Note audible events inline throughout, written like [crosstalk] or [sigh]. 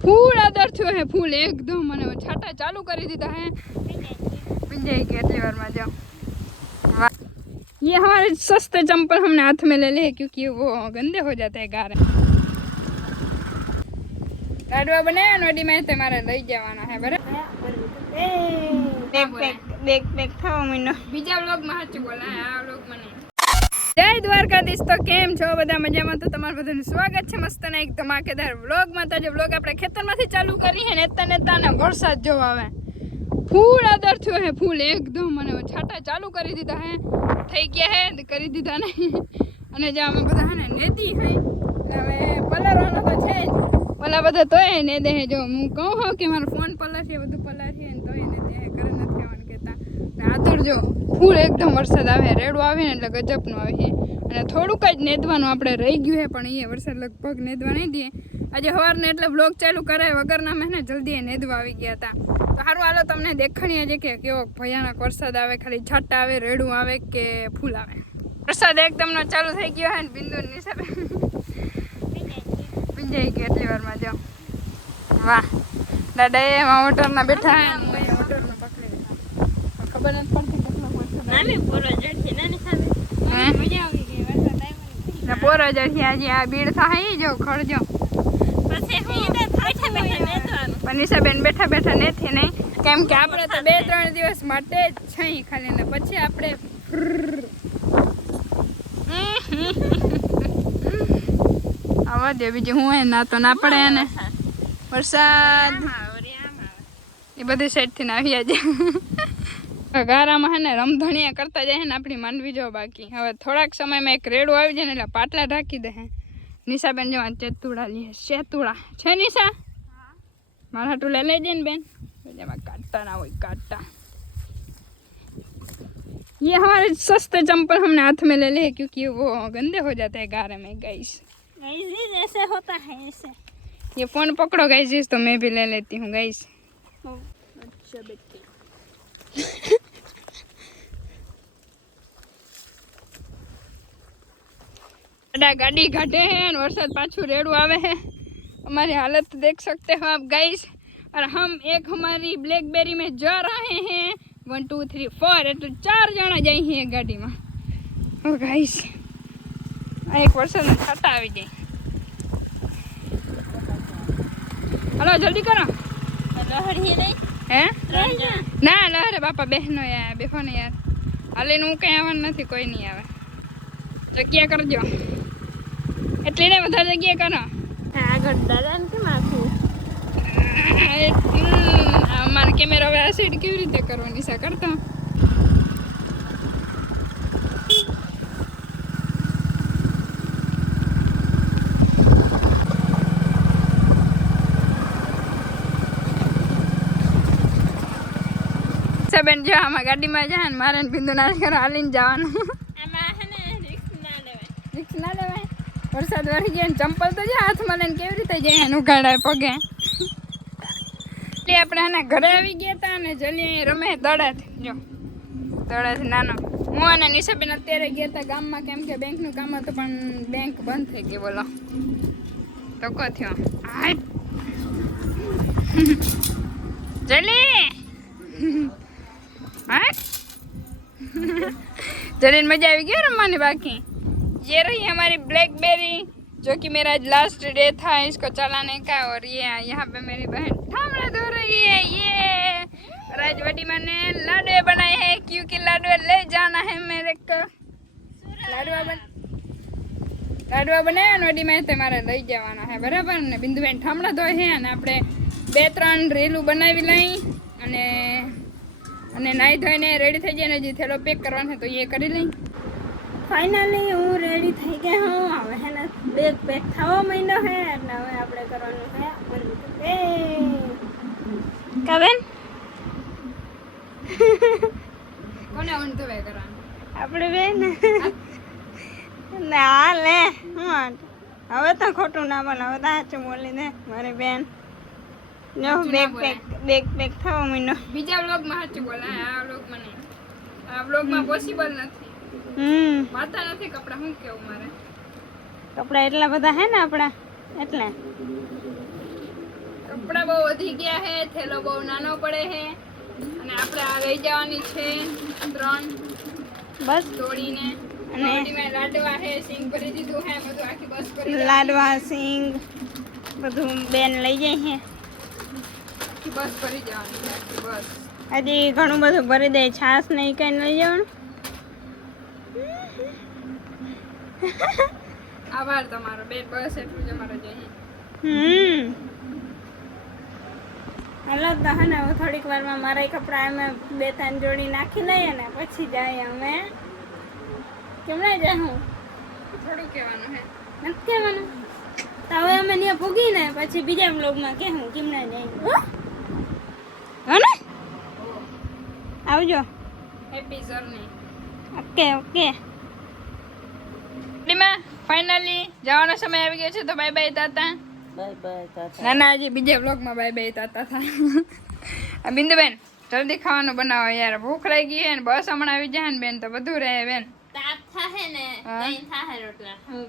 ફૂલ આદર થયો હે ફૂલ એકદમ અને છાટા ચાલુ કરી દીધા હે पिंजाई के अगली बार में जाओ वाह ये हमारे सस्ते चंपल हमने हाथ में ले लिए क्योंकि वो गंदे हो जाते हैं गारे લાડવા બનાવ્યા નોડી માં તે મારે લઈ જવાના હે બરાબર બેક બેક બેક બેક થવા મહિનો બીજા વ્લોગ માં સાચું બોલા આ વ્લોગ મને જય દ્વારકાધીશ. તો કેમ છો બધા મજામાં? તો તમારું બધાનું સ્વાગત છે મસ્ત ને એક ધમાકેદાર વ્લોગમાં. તો જે વ્લોગ આપણે ખેતરમાંથી ચાલુ કરી છે નેતા નેતા ને વરસાદ જોવા આવે. ફૂલ આદર થયો હે, ફૂલ એકદમ. મને છાટા ચાલુ કરી દીધા હે. થઈ ગયા હે કરી દીધા ને અને જે અમે બધા ને નેતી હે, હવે પલરવાનો તો છે જ. ઓલા બધા તોય ને દે જો હું કહું હો કે મારો ફોન પલર છે બધું પલર છે ને તોય ને દે ઘરે નથી આવવાનું કહેતા. ને આતર જો, ફૂલ એકદમ વરસાદ આવે, રેડું આવે ને એટલે ગજબનું આવે અને થોડુંક જ નેદવાનું આપણે રહી ગયું છે પણ એ વરસાદ લગભગ નેદવા નહીં દે આજે સવારને એટલે બ્લોગ ચાલુ કરાય વગરના મહિને જલ્દી એ નેદવા આવી ગયા હતા. તો સારું હાલો તમને દેખાણીએ છે કે કેવો ભયાનક વરસાદ આવે ખાલી છટ આવે રેડું આવે કે ફૂલ આવે. વરસાદ એકદમનો ચાલુ થઈ ગયો હોય ને બિંદુ નિશાબે પિંજાઈ ગયો એટલી વારમાં જાઓ. વાહ દાદા એમાં મોટરના બેઠા હે ને. પકડી. ખબર નથી પડતી નાની પોરો નાની સામે. મજા આવી. ને પોરો જડથી આજે આ બીડ થાય જો ખડજો પછી હું? બેઠા બેઠા. પણ નિશાબેન બેઠા બેઠા નથી નહીં. કેમ કે આપણે તો બે ત્રણ દિવસ માટે જ છે ખાલી ને પછી આપણે આવા દે બીજું હું એ ના તો ના પડે એને. વરસાદ. એ બધી સાઈડથી આવી જાય ગારામાં હે ને રમધણીયા કરતા જાય ને આપણી માંડવી જો બાકી હવે થોડાક સમયમાં એક રેડું આવી જાય ને એટલે પાટલા ઢાંકી દે હે નિશાબેન જો આ ચેતુડા લીએ શેતુડા છે નિશા મારા હાટું લઈ લેજે ને બેન જેમાં કાટતા ના હોય काटता ये हमारे सस्ते चंपल हमने हाथ में ले लिए क्योंकि वो गंदे हो जाते हैं गारे में गाइस ऐसे जैसे होता है ऐसे ये फोन पकड़ो गाइस तो मैं भी ले लेती हूँ गाइस अच्छा बेटी अड़ा गाड़ी घाटे हैं और वरसाद पाछू रेड़ू आवे है हमारी हालत देख सकते हो आप गाइस और हम एक हमारी ब्लैकबेरी में जा रहे हैं वन टू थ्री फोर એટલે ચાર જણા જાય છે એક ગાડીમાં ઓ ગાઈસ આ એક વરસાદના છાંટા આવી જાય હલો જલ્દી કરો લહરી નહીં હે ત્રણ જણ ના ના અરે બાપા બહેનો યાર બેહો ને યાર હાલીને હું કઈ આવવાનું નથી કોઈ નહીં આવે જગ્યા કરજો એટલી ને વધારે જગ્યા કરો. આગળ દાદા ને કેમ આખું? મારે કેમેરા હવે આ સાઈડ કેવી રીતે કરવાની છે કરતો બેન જો આમાં ગાડીમાં જાય ને મારે બિંદુ ના કરો હાલીને જવાનું. આમાં રિસ્ક ના લેવાય. રિક્ષ ના લેવાય? વરસાદ વળી જાય ને ચંપલ તો જાય હાથમાં લઈને કેવી રીતે જાય એનું ગાડાય પગે. એટલે આપણે આના ઘરે આવી ગયા હતા અને જલ્દી રમે, દડાથી. જો, દડાથી નાનો. હું અને નિશાબેન અત્યારે ગયા હતા ગામમાં, કેમ કે બેંકનું કામ હતું, પણ બેંક બંધ થઈ ગઈ બોલો. તો કો થયો. હાટ જલી હા જલીને મજા આવી ગઈ રમવાની બાકી. ये रही हमारी ब्लैकबेरी जो कि मेरा आज लास्ट डे था इसको चलाने का और ये यहाँ पे मेरी बहन ठामड़ा धो रही है ये और आज बड़ी मैंने लाडवे बनाए हैं क्योंकि लाडवे ले जाना है मेरे को લાડવા બન લાડવા બનાવ્યા ને વડી મેં મારે લઈ જવાના છે બરાબર ને બિંદુબેન ઠામડા ધોય છે અને આપણે બે ત્રણ રેલું બનાવી લઈ અને અને નાહી ધોઈને રેડી થઈ જાય ને હજી થેલો પેક કરવાનો છે તો એ કરી લઈ ફાઇનલી હું રેડી થઈ ગઈ હું હવે હે ને બેગ પેક થવા માંડ્યો હે એટલે હવે આપણે કરવાનું હે એ કબેન કોને ઊંધ ધોવે કરવાનું? આપણે બેન? ના લે હું હવે તો ખોટું ના બોલ હવે તો સાચું બોલી દે મારી બેન. નો બેગ પેક બેગ પેક થવા માંડ્યો. બીજા વ્લોગમાં સાચું બોલાય આ વ્લોગમાં નહીં. આ વ્લોગમાં પોસિબલ નથી. હમ. માતા નથી કપડા શું કેવું મારે? કપડા એટલા બધા હે ને આપણા? એટલે. કપડા બહુ વધી ગયા છે થેલો બહુ નાનો પડે છે અને આપણે આ લઈ જવાની છે ત્રણ બસ. દોડીને. અને- દોડીમાં લાડવા છે સિંગ ભરી દીધું છે બધું આખી બસ કરી દેવાની. લાડવા સિંગ બધું બેન લઈ જાય છે આખી બસ ભરી જવાની છે આખી બસ. હજી ઘણું બધું ભરી દે છાસ નહીં કઈ લઈ જવાનું? [laughs] આભાર તમારો. બેન બસ એટલું જ અમારે જોઈએ હમ. હાલો તો હે ને હવે થોડીક વારમાં મારા કપડાં અમે બે ત્રણ જોડી નાખી લઈએ ને પછી જાય અમે. કેમણે હું? થોડું કહેવાનું હે. નથી કહેવાનું. તો હવે અમે ત્યાં પૂગીને પછી બીજા બ્લોગમાં કહેવું કેમણે જાય હો? ને? આવજો. Happy journey okay okay. ડીમાં finally જવાનો સમય આવી ગયો છે તો bye bye tata. Bye bye ના ના હજી બીજા બ્લોગમાં બાય બાય તાતા આ બિંદુબેન જલ્દી ખાવાનું બનાવો યાર. ભૂખ લાગી છે ને બસ હમણાં આવી જાય ને બેન તો બધું રહે બેન.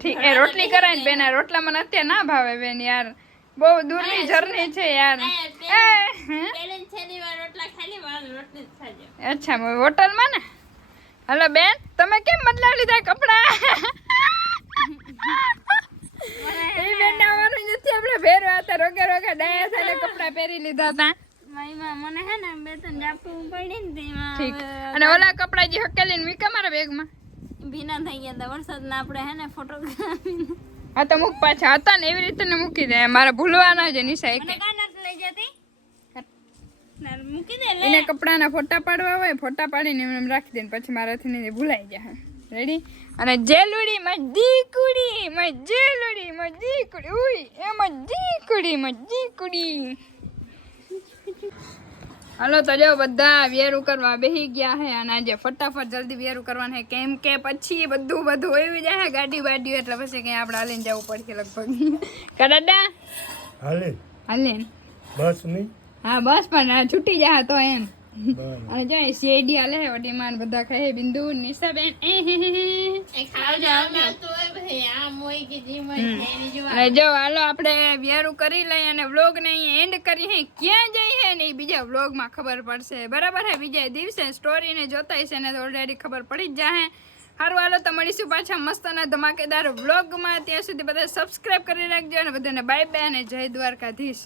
ઠીક એ રોટલી કરાય ને બેન રોટલા મને અત્યારે ના ભાવે બેન યાર. બહુ દૂરની જર્ની છે યાર. અચ્છા હોટલમાં ને? હલો બેન તમે કેમ બદલાવ લીધા કપડા? એ બેન આવવાનું નથી આપણે ભેરવા હતા રોગે રોગે ડાયા થઈને કપડા પહેરી લીધા હતા. મને હે ને બે ત્રણ જાપવું પડી ને તેમાં અને ઓલા કપડા જે હકેલીને મીકા મારા બેગમાં? ભીના થઈ ગયા હતા. વરસાદના આપણે હે ને ફોટોગ્રાફી હા તો મુક પાછા. હતા ને એવી રીતે ને મૂકી દે. મારે ભૂલવાના છે નિશા એક. એને કપડાના ફોટા પાડવા હોય ફોટા પાડીને એમ રાખી દે પછી મારાથી ને ભૂલાઈ જાય. રેડી અને જેલુડી મજી કુડી મજી લુડી મજી કુડી ઉઈ એ મજી કુડી મજી કુડી હાલો તો જો બધા વેરું કરવા બેહી ગયા હે અને આજે ફટાફટ જલ્દી વેરું કરવાનું છે કેમ કે પછી બધું બધું એવી જાય ગાડી બાડી એટલે પછી કઈ આપણે હાલીને જવું પડશે લગભગ. [laughs] કડાડા હાલે. હાલે બસ નહીં. હા બસ પણ છૂટી જાય તો એમ. અને જો શેડી આલે છે માન બધા ખાય બિંદુ એ હે હે. અને જો હાલો આપણે વેરું કરી લઈએ અને વ્લોગ ને અહીંયા એન્ડ કરી હે ક્યાં જઈ હે ને એ બીજા વ્લોગમાં ખબર પડશે. બરાબર હે બીજા દિવસે સ્ટોરી ને જોતા હશે ને તો ઓલરેડી ખબર પડી જ જાહે. સારું હાલો તો મળીશું પાછા મસ્ત અને ધમાકેદાર વ્લોગમાં. ત્યાં સુધી બધા સબસ્ક્રાઇબ કરી રાખજો અને બધાને બાય બાય અને જય દ્વારકાધીશ.